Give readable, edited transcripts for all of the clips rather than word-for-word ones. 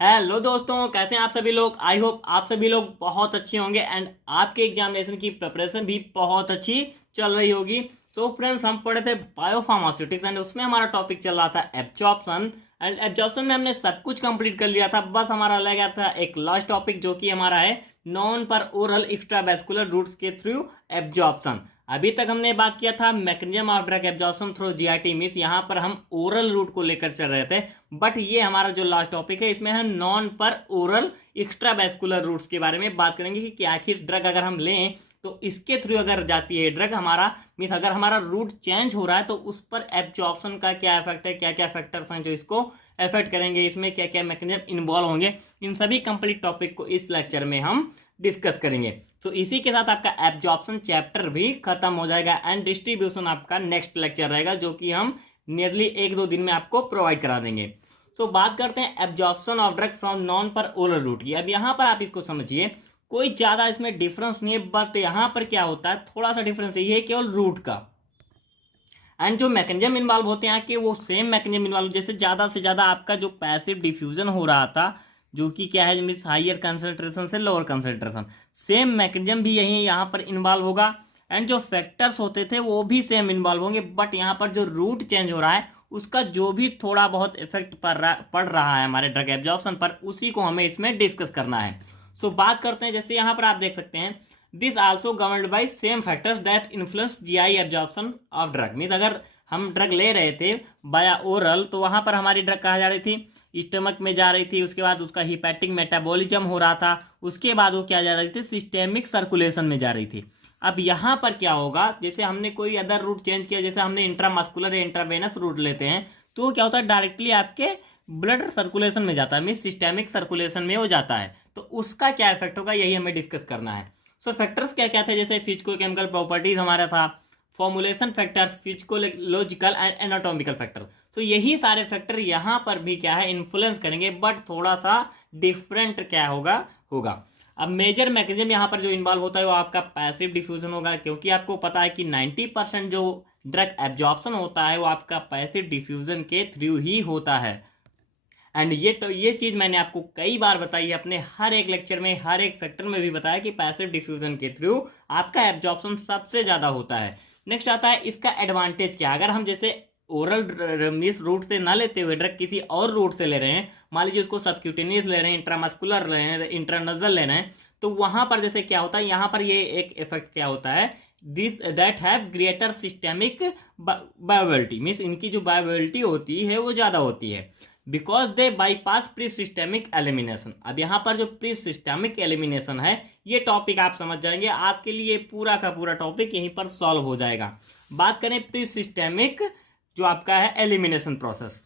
Hello दोस्तों, कैसे हैं आप सभी लोग। आई होप आप सभी लोग बहुत अच्छे होंगे एंड आपके एग्जामिनेशन की प्रिपरेशन भी बहुत अच्छी चल रही होगी। सो फ्रेंड्स, हम पढ़े थे बायोफार्मास्यूटिक्स एंड उसमें हमारा टॉपिक चल रहा था एब्जॉर्प्शन। एंड एब्जॉर्प्शन में हमने सब कुछ कंप्लीट कर लिया था, बस हमारा रह गया था एक लास्ट टॉपिक जो कि हमारा है non per oral extravascular routes के थ्रू एब्जॉर्प्शन। अभी तक हमने बात किया था mechanism of drug absorption through GIT, means यहाँ पर हम ओरल रूट को लेकर चल रहे थे। बट ये हमारा जो लास्ट टॉपिक है इसमें हम non per oral extravascular routes के बारे में बात करेंगे कि आखिर ड्रग अगर हम लें तो इसके थ्रू अगर जाती है ड्रग, हमारा मीन्स अगर हमारा रूट चेंज हो रहा है तो उस पर एब्जॉर्प्शन का क्या इफेक्ट है, क्या क्या फैक्टर्स हैं जो इसको इफेक्ट करेंगे, इसमें क्या क्या मैकेनिज्म इन्वॉल्व होंगे, इन सभी कंप्लीट टॉपिक को इस लेक्चर में हम डिस्कस करेंगे। तो इसी के साथ आपका एब्जॉर्प्शन चैप्टर भी खत्म हो जाएगा एंड डिस्ट्रीब्यूशन आपका नेक्स्ट लेक्चर रहेगा जो कि हम नियरली एक दो दिन में आपको प्रोवाइड करा देंगे। सो बात करते हैं absorption of drug from non per oral route की। अब यहाँ पर आप इसको समझिए, कोई ज्यादा इसमें डिफरेंस नहीं है, बट यहाँ पर क्या होता है, थोड़ा सा डिफरेंस ये है केवल रूट का। एंड जो मैकेनिज्म इन्वॉल्व होते हैं कि वो सेम मैकेनिज्म इन्वॉल्व, जैसे ज्यादा से ज्यादा आपका जो पैसिव डिफ्यूजन हो रहा था जो कि क्या है मीन्स हाइयर कंसंट्रेशन से लोअर कंसंट्रेशन, सेम मैकेनिज्म भी यही यहाँ पर इन्वॉल्व होगा। एंड जो फैक्टर्स होते थे वो भी सेम इन्वॉल्व होंगे, बट यहाँ पर जो रूट चेंज हो रहा है उसका जो भी थोड़ा बहुत इफेक्ट पड़ रहा है हमारे ड्रग एब्जॉर्प्शन पर, उसी को हमें इसमें डिस्कस करना है। सो बात करते हैं, जैसे यहाँ पर आप देख सकते हैं this also governed by same factors that influence GI absorption of drug. Means अगर हम ड्रग ले रहे थे बाया ओरल तो वहां पर हमारी ड्रग कहाँ जा रही थी, स्टमक में जा रही थी, उसके बाद उसका हिपैटिक मेटाबॉलिज्म हो रहा था, उसके बाद वो क्या जा रही थी, सिस्टेमिक सर्कुलेशन में जा रही थी। अब यहाँ पर क्या होगा, जैसे हमने कोई अदर रूट चेंज किया, जैसे हमने इंट्रामस्कुलर या इंट्रावेनस रूट लेते हैं तो क्या होता है, डायरेक्टली आपके ब्लड सर्कुलेशन में जाता है, मीन सिस्टेमिक सर्कुलेशन में वो जाता है, तो उसका क्या इफेक्ट होगा यही हमें डिस्कस करना है। सो फैक्टर्स क्या क्या थे, जैसे फिजिकोकेमिकल प्रॉपर्टीज हमारा था, formulation factors, physiological and anatomical factor. तो यही सारे फैक्टर यहाँ पर भी क्या है इन्फ्लुएंस करेंगे, बट थोड़ा सा डिफरेंट क्या होगा। अब मेजर मैकेनिज्म यहाँ पर जो इन्वॉल्व होता है वो आपका पैसिव डिफ्यूजन होगा, क्योंकि आपको पता है कि 90% जो ड्रग एब्जॉर्प्शन होता है वो आपका पैसिव डिफ्यूजन के थ्रू ही होता है। एंड ये चीज मैंने आपको कई बार बताई है अपने हर एक लेक्चर में, हर एक फैक्टर में भी बताया कि पैसिव डिफ्यूजन के थ्रू आपका एब्जॉर्प्शन सबसे ज्यादा होता है। नेक्स्ट आता है इसका एडवांटेज क्या, अगर हम जैसे ओरल इस रूट से ना लेते हुए ड्रग किसी और रूट से ले रहे हैं, मान लीजिए उसको सबक्यूटेनियस ले रहे हैं, इंट्रामस्कुलर ले रहे हैं, इंट्रानजल ले रहे हैं, तो वहां पर जैसे क्या होता है, यहाँ पर ये एक इफेक्ट क्या होता है, this that have greater systemic बायोबिलिटी, means इनकी जो बायोबिलिटी होती है वो ज्यादा होती है, because they bypass pre systemic elimination. अब यहाँ पर जो प्री सिस्टेमिक एलिमिनेशन है ये टॉपिक आप समझ जाएंगे, आपके लिए पूरा का पूरा टॉपिक यहीं पर सॉल्व हो जाएगा। बात करें प्री सिस्टेमिक जो आपका है एलिमिनेशन प्रोसेस,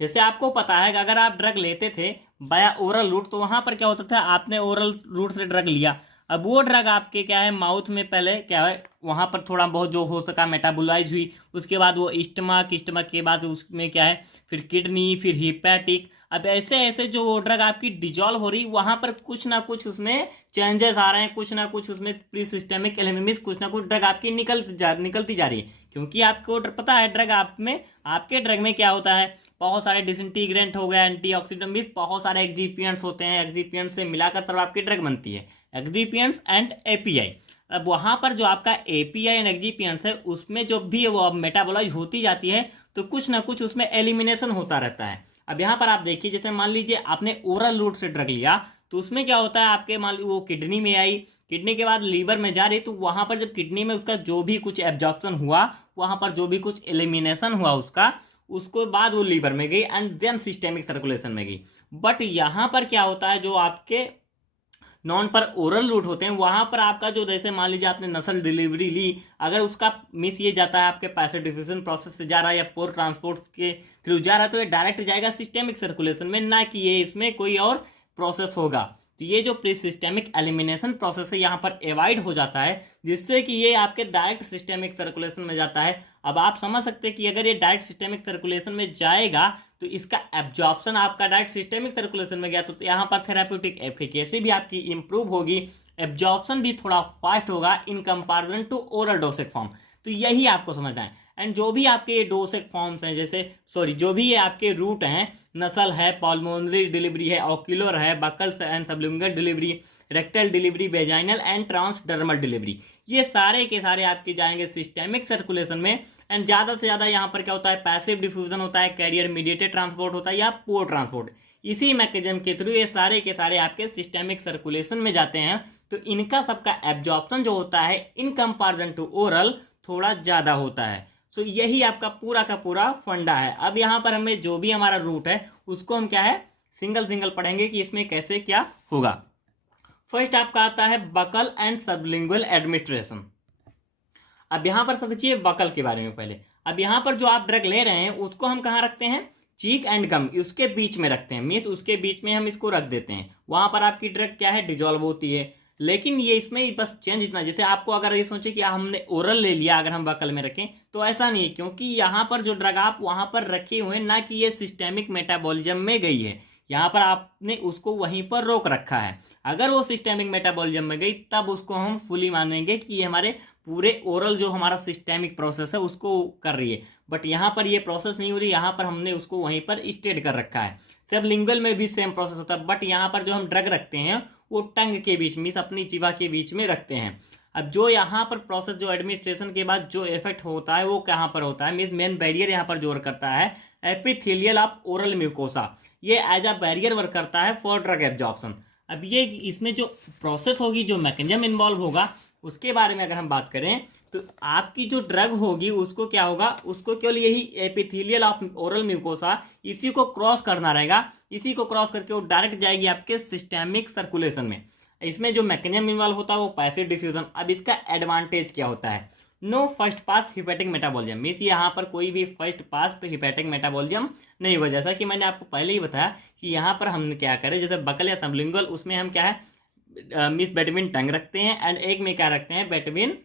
जैसे आपको पता है कि अगर आप ड्रग लेते थे बाया ओरल रूट तो वहां पर क्या होता था, आपने ओरल रूट से ड्रग लिया, अब वो ड्रग आपके क्या है माउथ में पहले क्या है वहां पर थोड़ा बहुत जो हो सका मेटाबोलाइज हुई, उसके बाद वो स्टमक के बाद उसमें क्या है फिर किडनी, फिर हिपैटिक। अब ऐसे ऐसे जो ड्रग आपकी डिजॉल्व हो रही वहां पर कुछ ना कुछ उसमें चेंजेस आ रहे हैं, कुछ ना कुछ उसमें प्री सिस्टेमिक एलिमेंट्स, कुछ ना कुछ ड्रग आपकी निकलती जा रही है, क्योंकि आपको पता है ड्रग आपके ड्रग में क्या होता है, बहुत सारे डिसइंटीग्रेंट हो गए, एंटीऑक्सीडेंट भी बहुत सारे एक्जीपिएंट्स होते हैं, एक्जीपिएंट्स से मिलाकर तब आपकी ड्रग बनती है, एक्जीपिएंट्स एंड एपीआई। अब वहां पर जो आपका एपीआई एंड एक्जीपिएंट्स है उसमें जो भी वो मेटाबोलाइज होती जाती है तो कुछ ना कुछ उसमें एलिमिनेशन होता रहता है। अब यहाँ पर आप देखिए, जैसे मान लीजिए आपने ओरल रूट से ड्रग लिया तो उसमें क्या होता है, आपके मान लीजिए वो किडनी में आई, किडनी के बाद लीवर में जा रही, तो वहां पर जब किडनी में उसका जो भी कुछ एब्जॉर्प्शन हुआ, वहां पर जो भी कुछ एलिमिनेशन हुआ उसका, उसको बाद वो लीवर में गई एंड देन सिस्टेमिक सर्कुलेशन में गई। बट यहाँ पर क्या होता है, जो आपके नॉन पर ओरल रूट होते हैं वहां पर आपका जो, जैसे मान लीजिए आपने नसल डिलीवरी ली, अगर उसका मिस ये जाता है आपके पैसिव डिफ्यूजन प्रोसेस से जा रहा है या पोर ट्रांसपोर्ट के थ्रू जा रहा है तो ये डायरेक्ट जाएगा सिस्टेमिक सर्कुलेशन में, ना कि ये इसमें कोई और प्रोसेस होगा। तो ये जो प्री सिस्टेमिक एलिमिनेशन प्रोसेस है यहाँ पर एवॉइड हो जाता है, जिससे कि ये आपके डायरेक्ट सिस्टेमिक सर्कुलेशन में जाता है। अब आप समझ सकते हैं कि अगर ये डायरेक्ट सिस्टेमिक सर्कुलेशन में जाएगा तो इसका एब्जॉर्प्शन आपका डायरेक्ट सिस्टेमिक सर्कुलेशन में गया तो यहाँ पर थेराप्यूटिक एफिकेसी भी आपकी इंप्रूव होगी, एब्जॉर्प्शन भी थोड़ा फास्ट होगा in comparison to oral dosage form. तो यही आपको समझना है। एंड जो भी आपके ये डोसेक फॉर्म्स हैं, जैसे जो भी ये आपके रूट हैं, नसल है, पल्मोनरी डिलीवरी है, ऑक्यूलर है, buccal and sublingual delivery, rectal delivery, vaginal and transdermal delivery, ये सारे के सारे आपके जाएंगे सिस्टेमिक सर्कुलेशन में। एंड ज़्यादा से ज़्यादा यहाँ पर क्या होता है, पैसिव डिफ्यूजन होता है, कैरियर मीडिएटेड ट्रांसपोर्ट होता है या पोर ट्रांसपोर्ट। इसी मैकेनिज्म के थ्रू ये सारे के सारे आपके सिस्टेमिक सर्कुलेशन में जाते हैं। तो इनका सबका एब्जॉर्प्शन जो होता है इन कंपैरिजन टू ओरल थोड़ा ज़्यादा होता है। सो यही आपका पूरा का पूरा फंडा है। अब यहाँ पर हमें जो भी हमारा रूट है उसको हम क्या है सिंगल सिंगल पढ़ेंगे कि इसमें कैसे क्या होगा। फर्स्ट आपका आता है बकल एंड सबलिंगुअल एडमिनिस्ट्रेशन। अब यहाँ पर समझिए बकल के बारे में पहले। अब यहाँ पर जो आप ड्रग ले रहे हैं उसको हम कहाँ रखते हैं, चीक एंड गम उसके बीच में रखते हैं, मीन्स उसके बीच में हम इसको रख देते हैं। वहां पर आपकी ड्रग क्या है, डिजॉल्व होती है। लेकिन ये इसमें बस चेंज इतना, जैसे आपको अगर ये सोचे कि हमने ओरल ले लिया अगर हम बकल में रखें, तो ऐसा नहीं है, क्योंकि यहाँ पर जो ड्रग आप वहां पर रखे हुए ना कि ये सिस्टेमिक मेटाबॉलिज्म में गई है, यहाँ पर आपने उसको वहीं पर रोक रखा है। अगर वो सिस्टेमिक मेटाबॉलिज्म में गई तब उसको हम फुली मानेंगे कि ये हमारे पूरे ओरल जो हमारा सिस्टेमिक प्रोसेस है उसको कर रही है। बट यहाँ पर ये प्रोसेस नहीं हो रही, यहाँ पर हमने उसको वहीं पर स्टेट कर रखा है। सबलिंगुअल में भी सेम प्रोसेस होता है, बट यहाँ पर जो हम ड्रग रखते हैं वो टंग के बीच में, अपनी जीवा के बीच में रखते हैं। अब जो यहाँ पर प्रोसेस जो एडमिनिस्ट्रेशन के बाद जो इफेक्ट होता है वो कहाँ पर होता है, मीन्स मेन बैरियर यहाँ पर जोर करता है एपिथेलियल ऑफ ओरल म्यूकोसा, ये एज अ बैरियर वर्क करता है फॉर ड्रग एब्जॉर्प्शन। अब ये इसमें जो प्रोसेस होगी, जो मैकेनिज्म इन्वॉल्व होगा, उसके बारे में अगर हम बात करें तो आपकी जो ड्रग होगी उसको क्या होगा, उसको केवल यही एपिथेलियल ऑफ ओरल म्यूकोसा इसी को क्रॉस करना रहेगा। इसी को क्रॉस करके वो डायरेक्ट जाएगी आपके सिस्टेमिक सर्कुलेशन में। इसमें जो मैकेनिज्म इन्वॉल्व होता है वो पैसिव डिफ्यूजन। अब इसका एडवांटेज क्या होता है, नो फर्स्ट पास हिपैटिक मेटाबॉलिज्म, मीन्स यहाँ पर कोई भी फर्स्ट पास पे हिपैटिक मेटाबॉलिज्म नहीं होगा। जैसा कि मैंने आपको पहले ही बताया कि यहाँ पर हम क्या करें, जैसे बकल या सबलिंगुअल उसमें हम क्या है मिस बिटवीन टंग रखते हैं, एंड एक में क्या रखते हैं बिटवीन,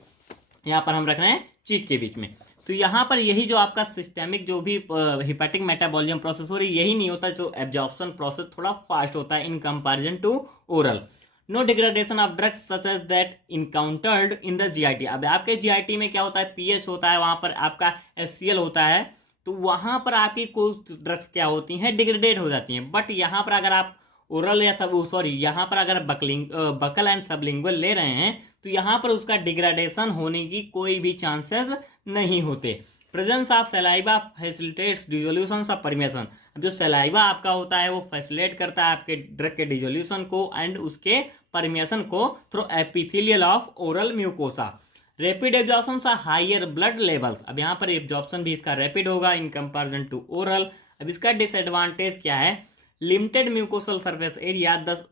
यहाँ पर हम रख रहे हैं चीक के बीच में। तो यहाँ पर यही जो आपका सिस्टेमिक जो भी हिपैटिक मेटाबॉलिज्म प्रोसेस हो रही है यही नहीं होता, जो एब्जॉर्प्शन प्रोसेस थोड़ा फास्ट होता है in comparison to oral. No degradation of drugs such as that encountered in the GIT. अब आपके जीआईटी में क्या होता है, पीएच होता है, वहां पर आपका एचसीएल होता है, तो वहां पर आपकी कुछ ड्रग्स क्या होती हैं, डिग्रेडेड हो जाती हैं। बट यहाँ पर अगर आप ओरल या यहाँ पर अगर बकल एंड सबलिंगुअल ले रहे हैं तो यहाँ पर उसका डिग्रेडेशन होने की कोई भी चांसेस नहीं होते। Presence of saliva facilitates dissolution of permission. जो सलाइवा आपका होता है वो फैसिलिटेट करता है आपके ड्रग के डिसोल्यूशन को एंड उसके परमेशन को through epithelial of oral mucosa. Rapid absorption of higher blood levels. अब यहाँ पर एब्जॉर्प्शन भी इसका रैपिड होगा इन कंपैरिजन टू ओरल। अब इसका डिसएडवांटेज क्या है, लिमिटेड म्यूकोसल सरफेस एरिया, दस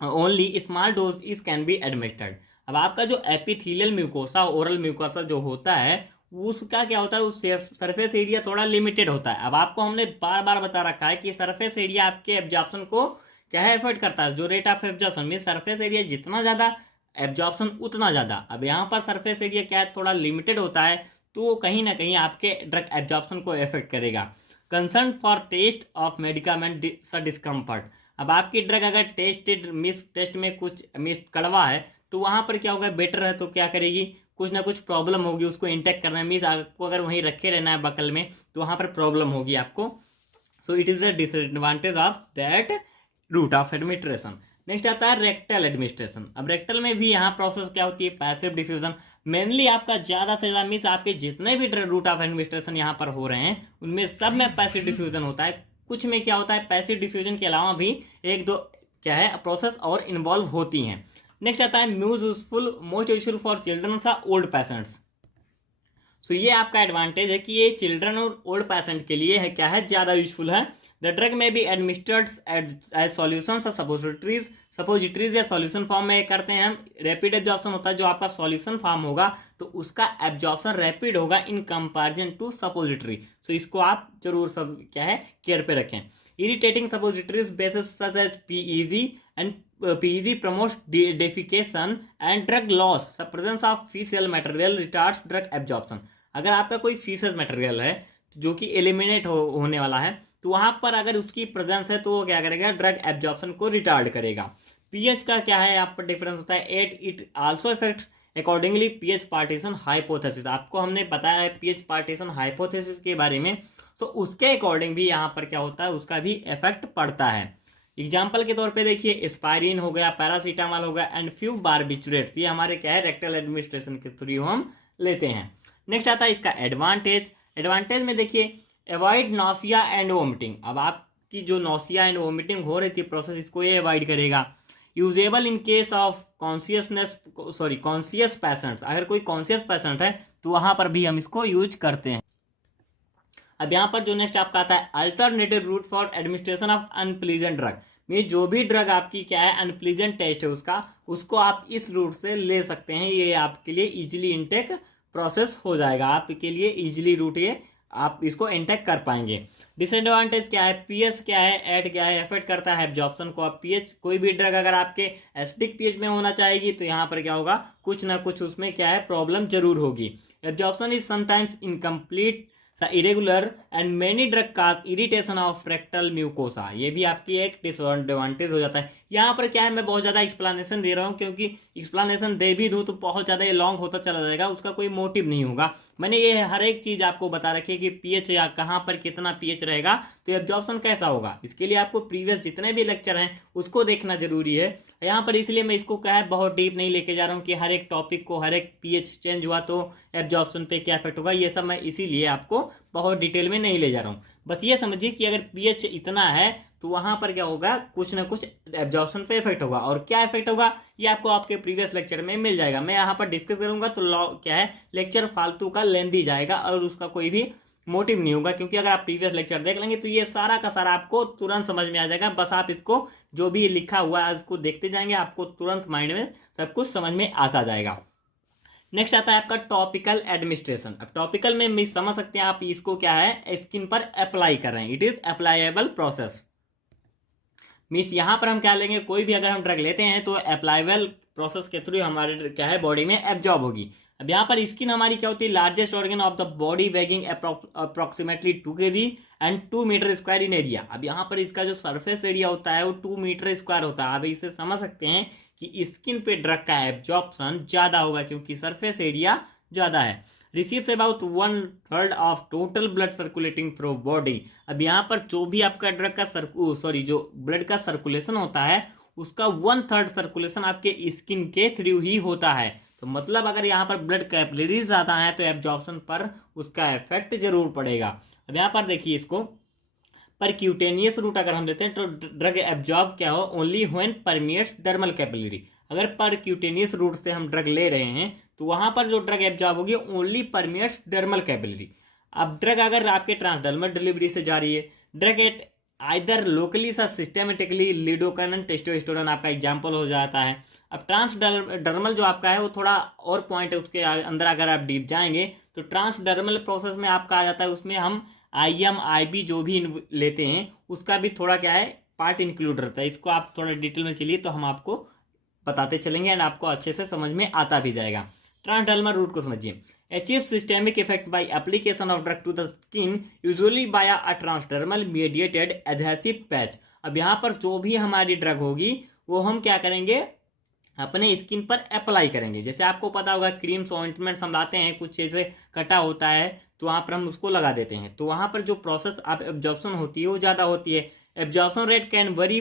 only small dose is can be administered. अब आपका जो एपिथेलियल म्यूकोसा ओरल म्यूकोसा जो होता है उसका क्या होता है, उस सरफेस एरिया थोड़ा लिमिटेड होता है। अब आपको हमने बार बार बता रखा है कि सरफेस एरिया आपके एब्जॉर्प्शन को क्या है एफर्ट करता है, जो रेट ऑफ एब्जॉर्प्शन में सरफेस एरिया जितना ज़्यादा एब्जॉर्प्शन उतना ज़्यादा। अब यहाँ पर सरफेस एरिया क्या है थोड़ा लिमिटेड होता है, तो कहीं ना कहीं आपके ड्रग एब्जॉर्प्शन को इफेक्ट करेगा। Concern for taste of medicament discomfort. अब आपकी ड्रग अगर टेस्ट में कुछ मिस कड़वा है तो वहाँ पर क्या होगा, बेटर है तो क्या करेगी, कुछ ना कुछ प्रॉब्लम होगी उसको इंटेक्ट करना, मीन्स आपको अगर वहीं रखे रहना है बकल में तो वहाँ पर प्रॉब्लम होगी आपको। So it is the disadvantage of that route of administration. Next आता है रेक्टल एडमिनिस्ट्रेशन। अब रेक्टल में भी यहाँ प्रोसेस क्या होती है, पैसिव डिफ्यूजन। मेनली आपका ज़्यादा से ज़्यादा मीन्स आपके जितने भी रूट ऑफ एडमिनिस्ट्रेशन यहाँ पर हो रहे हैं उनमें सब में पैसिव डिफ्यूजन होता है। कुछ में क्या होता है, पैसिव डिफ्यूजन के अलावा भी एक दो क्या है प्रोसेस और इन्वॉल्व होती हैं। नेक्स्ट आता है मोस्ट यूजफुल फॉर चिल्ड्रन और ओल्ड पेशेंट्स। सो ये आपका एडवांटेज है कि ये चिल्ड्रन और ओल्ड पेशेंट के लिए है क्या है ज़्यादा यूजफुल है। द ड्रग में बी एडमिनिस्टर्ड एज सॉल्यूशंस और सपोजिटरीज या सॉल्यूशन फॉर्म में करते हैं हम। रैपिड एब्जॉर्प्शन होता है, जो आपका सॉल्यूशन फॉर्म होगा तो उसका एब्जॉर्प्शन रैपिड होगा in comparison to suppository. So इसको आप जरूर सब क्या है केयर पे रखें। Irritating suppositories bases such as PEG and PEG promotes defecation and drug loss. Presence of faecal material retards drug absorption. अगर आपका कोई फीसियल मटेरियल है जो कि एलिमिनेट होने वाला है तो वहां पर अगर उसकी प्रेजेंस है तो वो क्या करेगा, ड्रग एब्जॉर्प्शन को रिटार्ड करेगा। पीएच का क्या है यहाँ पर डिफरेंस होता है, it also effect accordingly pH partition hypothesis, आपको हमने बताया है पीएच पार्टीशन हाइपोथेसिस के बारे में, तो उसके अकॉर्डिंग भी यहाँ पर क्या होता है, उसका भी इफेक्ट पड़ता है। एग्जाम्पल के तौर पे देखिए, एस्पायरिन हो गया, पैरासीटामॉल हो गया एंड फ्यू बारबिचुरेट्स, ये हमारे क्या है रेक्टल एडमिनिस्ट्रेशन के थ्रू हम लेते हैं। नेक्स्ट आता है इसका एडवांटेज। एडवांटेज में देखिए, अवॉइड नॉसिया एंड वोमिटिंग, अब आपकी जो नॉसिया एंड वोमिटिंग हो रही थी प्रोसेस, इसको ये अवॉइड करेगा। Usable in case of conscious patients, अगर कोई कॉन्शियस पेशेंट है तो वहां पर भी हम इसको यूज करते हैं। अब यहाँ पर जो नेक्स्ट आपका आता है, alternative route for administration of unpleasant drug, में जो भी ड्रग आपकी क्या है अनप्लीजेंट टेस्ट है उसको आप इस रूट से ले सकते हैं, ये आपके लिए इजीली इनटेक प्रोसेस हो जाएगा, आपके लिए इजीली रूट ये आप इसको इनटेक कर पाएंगे। डिसएडवांटेज क्या है, पीएच क्या है, एड क्या है, इफेक्ट करता है एब्जॉर्प्शन को। आप पीएच, कोई भी ड्रग अगर आपके एसिडिक पीएच में होना चाहेगी तो यहाँ पर क्या होगा, कुछ ना कुछ उसमें क्या है प्रॉब्लम जरूर होगी। Absorption is sometimes incomplete, irregular and many drug का इरिटेशन ऑफ रेक्टल म्यूकोसा, ये भी आपकी एक डिसएडवांटेज हो जाता है। यहाँ पर क्या है, मैं बहुत ज़्यादा एक्सप्लेनेशन दे रहा हूँ, क्योंकि एक्सप्लेनेशन दे भी दूँ तो बहुत ज़्यादा ये लॉन्ग होता चला जाएगा, उसका कोई मोटिव नहीं होगा। मैंने ये हर एक चीज़ आपको बता रखी है कि पीएच या कहाँ पर कितना पीएच रहेगा तो एब्जॉर्प्शन कैसा होगा, इसके लिए आपको प्रीवियस जितने भी लेक्चर हैं उसको देखना जरूरी है। यहाँ पर इसलिए मैं इसको क्या है बहुत डीप नहीं लेके जा रहा हूँ कि हर एक टॉपिक को, हर एक पीएच चेंज हुआ तो एब्जॉर्प्शन पे क्या इफेक्ट होगा, ये सब मैं इसीलिए आपको बहुत डिटेल में नहीं ले जा रहा हूँ। बस ये समझिए कि अगर पीएच इतना है तो वहां पर क्या होगा, कुछ ना कुछ एब्जॉर्प्शन पे इफेक्ट होगा, और क्या इफेक्ट होगा ये आपको आपके प्रीवियस लेक्चर में मिल जाएगा। मैं यहाँ पर डिस्कस करूंगा तो क्या है लेक्चर फालतू का लेंदी जाएगा और उसका कोई भी मोटिव नहीं होगा, क्योंकि अगर आप प्रीवियस लेक्चर देख लेंगे तो ये सारा का सारा आपको तुरंत समझ में आ जाएगा। बस आप इसको जो भी लिखा हुआ है उसको देखते जाएंगे, आपको तुरंत माइंड में सब कुछ समझ में आता जाएगा। नेक्स्ट आता है आपका टॉपिकल एडमिनिस्ट्रेशन। अब टॉपिकल में मिस समझ सकते हैं आप, इसको क्या है स्किन पर अप्लाई कर रहे हैं, इट इज अप्लाइएबल प्रोसेस। मीन्स यहाँ पर हम क्या लेंगे, कोई भी अगर हम ड्रग लेते हैं तो अप्लाइबल प्रोसेस के थ्रू हमारे क्या है बॉडी में एब्जॉर्ब होगी। अब यहाँ पर स्किन हमारी क्या होती है, largest organ of the body, weighing approximately 2 kg and 2 metre square in area. अब यहाँ पर इसका जो सरफेस एरिया होता है वो 2 मीटर स्क्वायर होता है। अब इसे समझ सकते हैं कि स्किन पे ड्रग का एब्जॉर्प्शन ज्यादा होगा क्योंकि सरफेस एरिया ज्यादा है। Receives about 1/3 of total blood circulating through body. अब यहाँ पर जो भी आपका ड्रग का जो ब्लड का सर्कुलेशन होता है उसका 1/3 सर्कुलेशन आपके स्किन के थ्रू ही होता है। तो मतलब अगर यहाँ पर ब्लड कैपिलरीज ज्यादा है तो एब्जॉर्प्शन पर उसका इफेक्ट जरूर पड़ेगा। अब यहाँ पर देखिए इसको परक्यूटेनियस रूट अगर हम लेते हैं तो ड्रग एब्जॉर्ब क्या हो, ओनली व्हेन परमिएट्स डर्मल कैपिलरी। अगर परक्यूटेनियस रूट से हम ड्रग ले रहे हैं तो वहां पर जो ड्रग एब्जॉर्ब होगी ओनली परमिएट्स डर्मल कैपिलरी। अब ड्रग अगर आपके ट्रांसडर्मल डिलीवरी से जा रही है, ड्रग एट आइदर लोकली या सिस्टेमेटिकली, लिडोकैइन टेस्टोस्टेरोन आपका एग्जाम्पल हो जाता है। अब ट्रांसडर्मल जो आपका है वो थोड़ा और पॉइंट है, उसके अंदर अगर आप डीप जाएंगे तो ट्रांसडर्मल प्रोसेस में आपका आ जाता है, उसमें हम IM IB जो भी लेते हैं उसका भी थोड़ा क्या है पार्ट इंक्लूड रहता है। इसको आप थोड़ा डिटेल में चलिए तो हम आपको बताते चलेंगे एंड आपको अच्छे से समझ में आता भी जाएगा। ट्रांसडर्मल रूट को समझिए, achieve systemic effect by application of drug to the skin usually by a transdermal mediated adhesive patch. अब यहाँ पर जो भी हमारी ड्रग होगी वो हम क्या करेंगे, अपने स्किन पर अप्लाई करेंगे। जैसे आपको पता होगा क्रीम्स ऑइंटमेंट्स हम लाते हैं, कुछ जैसे कटा होता है तो वहाँ पर हम उसको लगा देते हैं, तो वहाँ पर जो प्रोसेस आप एब्जॉर्प्शन होती है वो ज़्यादा होती है। Absorption rate can worry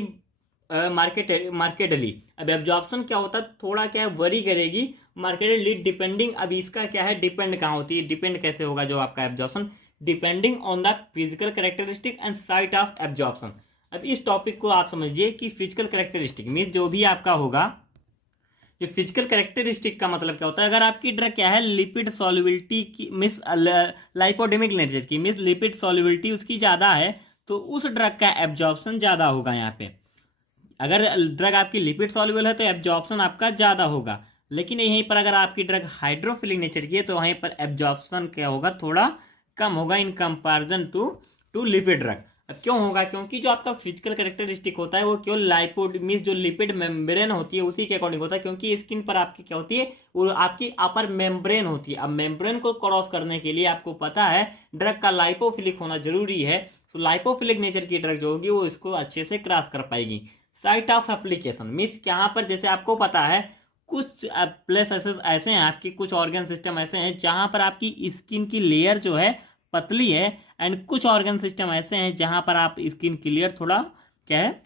markedly. अब एब्जॉर्प्शन क्या होता है, थोड़ा क्या है वरी करेगी मार्केटली डिपेंडिंग। अब इसका क्या है डिपेंड कहाँ होती है, डिपेंड कैसे होगा जो आपका absorption, depending on the physical characteristic and site of absorption. अब इस टॉपिक को आप समझिए कि फिजिकल कैरेक्टरिस्टिक मीन्स जो भी आपका होगा, ये फिजिकल कैरेक्टरिस्टिक का मतलब क्या होता है, अगर आपकी ड्रग क्या है लिपिड सॉल्युबिलिटी की मिस लाइपोडेमिक नेचर की मिस लिपिड सॉल्युबिलिटी उसकी ज़्यादा है तो उस ड्रग का एब्जॉर्प्शन ज़्यादा होगा। यहाँ पे अगर ड्रग आपकी लिपिड सॉल्युबल है तो एब्जॉर्प्शन आपका ज़्यादा होगा, लेकिन यहीं पर अगर आपकी ड्रग हाइड्रोफिलिक नेचर की है तो वहीं पर एब्जॉर्प्शन क्या होगा, थोड़ा कम होगा in comparison to lipid drug. अब क्यों होगा, क्योंकि जो आपका फिजिकल कैरेक्टरिस्टिक होता है वो केवल लाइपोड मीन्स जो लिपिड मेम्ब्रेन होती है उसी के अकॉर्डिंग होता है, क्योंकि स्किन पर आपकी क्या होती है वो आपकी अपर मेम्ब्रेन होती है। अब मेम्ब्रेन को क्रॉस करने के लिए आपको पता है ड्रग का लाइपोफिलिक होना जरूरी है, तो लाइपोफिलिक नेचर की ड्रग जो होगी वो इसको अच्छे से क्रॉस कर पाएगी। साइट ऑफ एप्लीकेशन मीन्स यहाँ पर जैसे आपको पता है कुछ प्लेस ऐसे हैं आपकी, कुछ ऑर्गन सिस्टम ऐसे हैं जहाँ पर आपकी स्किन की लेयर जो है पतली है, एंड कुछ ऑर्गन सिस्टम ऐसे हैं जहाँ पर आप स्किन की लेयर थोड़ा क्या है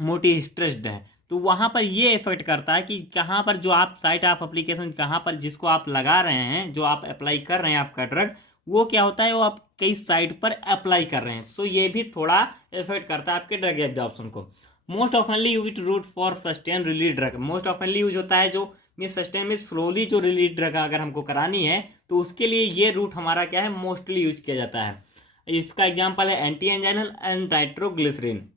मोटी स्ट्रेस्ड है। तो वहाँ पर ये इफेक्ट करता है कि कहाँ पर जो आप साइट ऑफ एप्लीकेशन, कहाँ पर जिसको आप लगा रहे हैं, जो आप अप्लाई कर रहे हैं आपका ड्रग, वो क्या होता है वो आप कई साइट पर अप्लाई कर रहे हैं। सो ये भी थोड़ा इफेक्ट करता है आपके ड्रग एब्जॉर्प्शन को। Most oftenly use route for sustain release drug, most oftenly use होता है जो मीन सस्टेन में स्लोली जो रिलीज ड्रग अगर हमको करानी है तो उसके लिए ये रूट हमारा क्या है मोस्टली यूज किया जाता है। इसका एग्जाम्पल है एंटी एंजाइनल एंड नाइट्रोग्लिसरीन।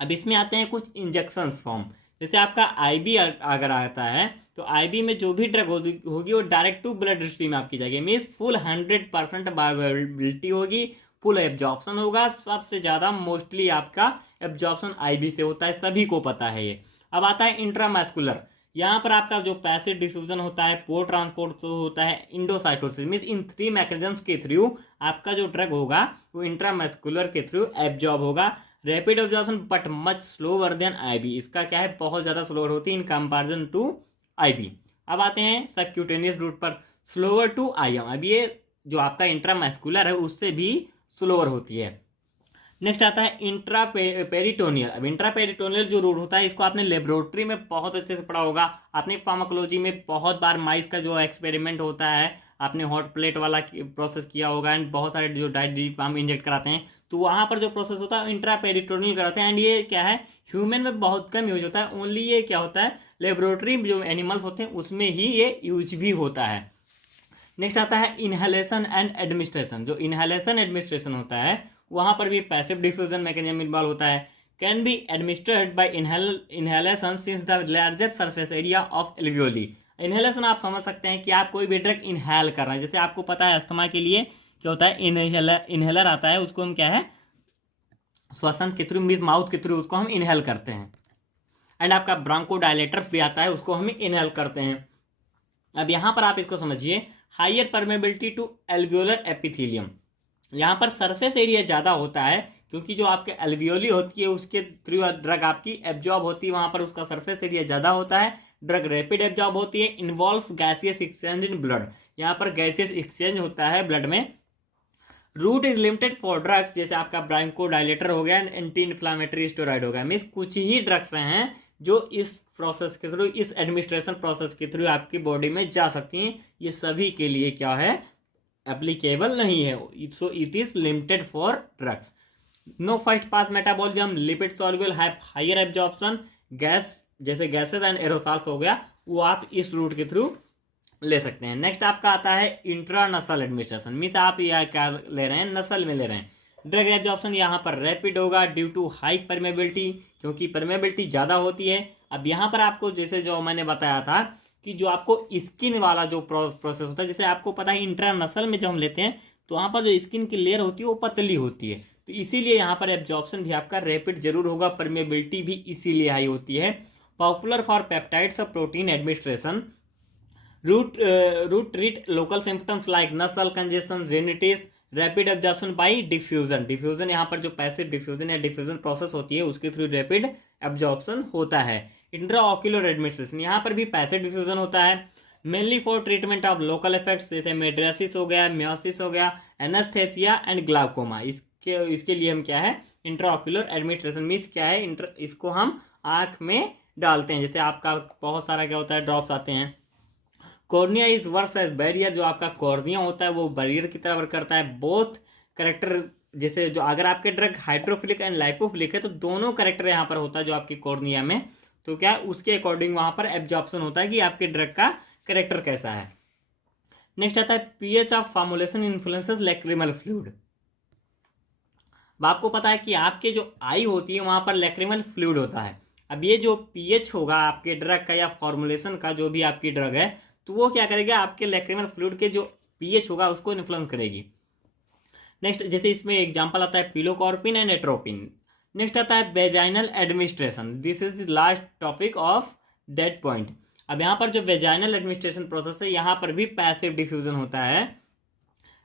अब इसमें आते हैं कुछ इंजेक्शंस फॉर्म, जैसे आपका आईबी अगर आता है तो आईबी में जो भी ड्रग होगी वो डायरेक्ट टू ब्लड स्ट्रीम आपकी जाएगी, मीन्स फुल 100% बायोअवेलेबिलिटी होगी, फुल एब्जॉर्प्शन होगा। सबसे ज़्यादा मोस्टली आपका एब्जॉर्प्शन आईबी से होता है, सभी को पता है ये। अब आता है इंट्रामैस्कुलर, यहाँ पर आपका जो पैसिव डिफ्यूजन होता है, पोर ट्रांसपोर्ट तो होता है, इंडोसाइटोसिस, मीन्स इन 3 मैकेनिज्म्स के थ्रू आपका जो ड्रग होगा वो इंट्रामैस्कुलर के थ्रू एब्जॉर्ब होगा। Rapid absorption but much slower then IB, इसका क्या है बहुत ज़्यादा स्लोअर होती है इन कंपैरिजन टू आईबी। अब आते हैं सबक्यूटेनियस रूट पर, स्लोअर टू आईएम। अब ये जो आपका इंट्रामैस्कुलर है उससे भी स्लोअर होती है। नेक्स्ट आता है इंट्रा पेरिटोनियल। अब इंट्रा पेरिटोनियल जो रूट होता है इसको आपने लेबोरेटरी में बहुत अच्छे से पढ़ा होगा, आपने फार्माकोलॉजी में बहुत बार माइस का जो एक्सपेरिमेंट होता है आपने हॉट प्लेट वाला प्रोसेस किया होगा, एंड बहुत सारे जो डाइट हम इंजेक्ट कराते हैं तो वहाँ पर जो प्रोसेस होता है इंट्रा पेरिटोनियल कराते हैं। एंड ये क्या है ह्यूमन में बहुत कम यूज होता है, ओनली ये क्या होता है लेबोरेटरी जो एनिमल्स होते हैं उसमें ही ये यूज भी होता है। नेक्स्ट आता है इनहेलेशन एंड एडमिनिस्ट्रेशन। जो इनहेलेशन एडमिनिस्ट्रेशन होता है वहाँ पर भी पैसिव डिफ्यूजन मैकेनिज्म इन्वॉल्व होता है, can be administered by inhalation since the largest surface area of alveoli. Inhalation आप समझ सकते हैं कि आप कोई भी ड्रग इनहेल कर रहे हैं, जैसे आपको पता है अस्थमा के लिए क्या होता है इनहेलर आता है, उसको हम क्या है श्वसन के थ्रू मीन्स माउथ के थ्रू उसको हम इनहेल करते हैं। एंड आपका ब्रोंकोडायलेटर्स भी आता है उसको हम इनहेल करते हैं। अब यहाँ पर आप इसको समझिए higher permeability to alveolar epithelium, यहाँ पर सरफेस एरिया ज़्यादा होता है क्योंकि जो आपके एल्वियोली होती है उसके थ्रू ड्रग आपकी एब्जॉर्ब होती है, वहाँ पर उसका सरफेस एरिया ज़्यादा होता है, ड्रग रैपिड एब्जॉर्ब होती है, involves gaseous exchange in blood, यहाँ पर गैसियस एक्सचेंज होता है ब्लड में। Route is limited for drugs, जैसे आपका ब्रोंकोडायलेटर हो गया, एंटी इन्फ्लामेटरी स्टेरॉइड हो गया, मीन्स कुछ ही ड्रग्स हैं जो इस प्रोसेस के थ्रू, इस एडमिनिस्ट्रेशन प्रोसेस के थ्रू आपकी बॉडी में जा सकती हैं। ये सभी के लिए क्या है एप्लीकेबल नहीं है, so it is limited for drugs. No first pass metabolism, lipid soluble have higher absorption, gas जैसे गैसेस एंड एरोसॉल्स हो गया वो आप इस रूट के थ्रू ले सकते हैं। नेक्स्ट आपका आता है इंट्रानसल एडमिनिस्ट्रेशन, मीन्स आप यह क्या ले रहे हैं नसल में ले रहे हैं। ड्रग एब्जॉर्प्शन यहाँ पर रैपिड होगा ड्यू टू हाई परमेबिलिटी, क्योंकि परमेबिलिटी ज़्यादा होती है। अब यहाँ पर आपको जैसे जो मैंने बताया था कि जो आपको स्किन वाला जो प्रोसेस होता है, जैसे आपको पता है इंट्रानसल में जब हम लेते हैं तो वहाँ पर जो स्किन की लेयर होती है वो पतली होती है, तो इसीलिए यहाँ पर एब्जॉर्प्शन भी आपका रैपिड जरूर होगा, परमेबिलिटी भी इसीलिए हाई होती है। Popular for peptides of protein administration, route treat local symptoms like nasal congestion, rhinitis, rapid absorption by diffusion. Diffusion यहाँ पर जो पैसिव डिफ्यूजन या डिफ्यूजन प्रोसेस होती है उसके थ्रू रैपिड एब्जॉर्प्शन होता है। इंट्राऑक्यूलर एडमिनिस्ट्रेशन, यहाँ पर भी पैसिव डिफ्यूजन होता है, mainly for treatment of local effects जैसे मेड्रेसिस हो गया, म्योसिस हो गया, एनेस्थेसिया एंड ग्लाउकोमा। इसके लिए हम क्या है इंट्राऑक्यूलर एडमिनिस्ट्रेशन मीन्स क्या है इसको हम आँख में डालते हैं, जैसे आपका बहुत सारा क्या होता है ड्रॉप्स आते हैं। Cornea is works as barrier, जो आपका कॉर्निया होता है वो बैरियर की तरह वर्क करता है। बोथ करेक्टर, जैसे जो अगर आपके ड्रग हाइड्रोफिलिक एंड लाइपोफिलिक है तो दोनों करेक्टर यहाँ पर होता है जो आपकी कॉर्निया में, तो क्या उसके अकॉर्डिंग वहाँ पर एब्जॉर्प्शन होता है कि आपके ड्रग का करेक्टर कैसा है। नेक्स्ट आता है pH of formulation influences lacrimal fluid. आपको पता है कि आपके जो आई होती है वहाँ पर लैक्रिमल फ्लूइड होता है। अब ये जो पीएच होगा आपके ड्रग का या फॉर्मुलेशन का जो भी आपकी ड्रग है तो वो क्या करेगा आपके लैक्रिमल फ्लूइड के जो पीएच होगा उसको इन्फ्लुएंस करेगी। नेक्स्ट जैसे इसमें एग्जांपल आता है पिलोकॉर्पिन एंड एट्रोपिन। नेक्स्ट आता है vaginal administration, this is last topic of date point. अब यहाँ पर जो वेजाइनल एडमिनिस्ट्रेशन प्रोसेस है यहाँ पर भी पैसिव डिफ्यूजन होता है।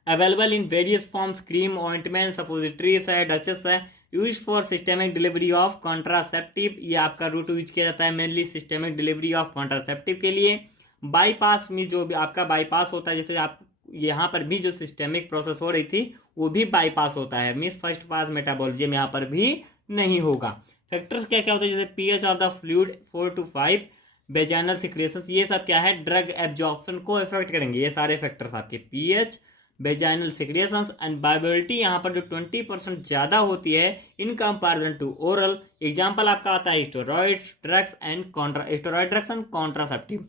Available in various forms, cream, ointment, suppositories है, डचेस है, use for systemic delivery of contraceptive, ये आपका रूट यूज किया जाता है mainly systemic delivery of contraceptive के लिए। बाईपास में जो भी आपका बाईपास होता है, जैसे आप यहाँ पर भी जो सिस्टेमिक प्रोसेस हो रही थी वो भी बाईपास होता है, मीन्स फर्स्ट पास मेटाबॉलिज्म यहाँ पर भी नहीं होगा। फैक्टर्स क्या क्या होते हैं, जैसे pH of the fluid 4 to 5, vaginal secretions, ये सब क्या है ड्रग एब्जॉर्प्शन को इफेक्ट करेंगे। ये सारे फैक्टर्स आपके pH, vaginal secretions and bioavailability यहाँ पर जो 20% ज़्यादा होती है in comparison to oral. Example आपका आता है steroid drugs and contraceptive.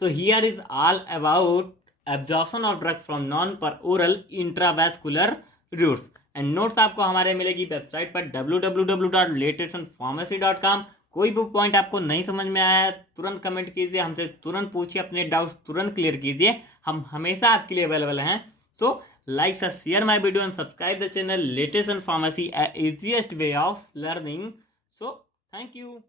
So here is all about absorption of drugs from non-oral intravascular routes and notes आपको हमारे मिलेगी वेबसाइट पर www.latestandpharmacy.com। कोई भी पॉइंट आपको नहीं समझ में आया तुरंत कमेंट कीजिए, हमसे तुरंत पूछिए, अपने डाउट्स तुरंत क्लियर कीजिए, हम हमेशा आपके लिए अवेलेबल हैं। So like share my video and subscribe the channel latest and pharmacy, easiest way of learning। So thank you।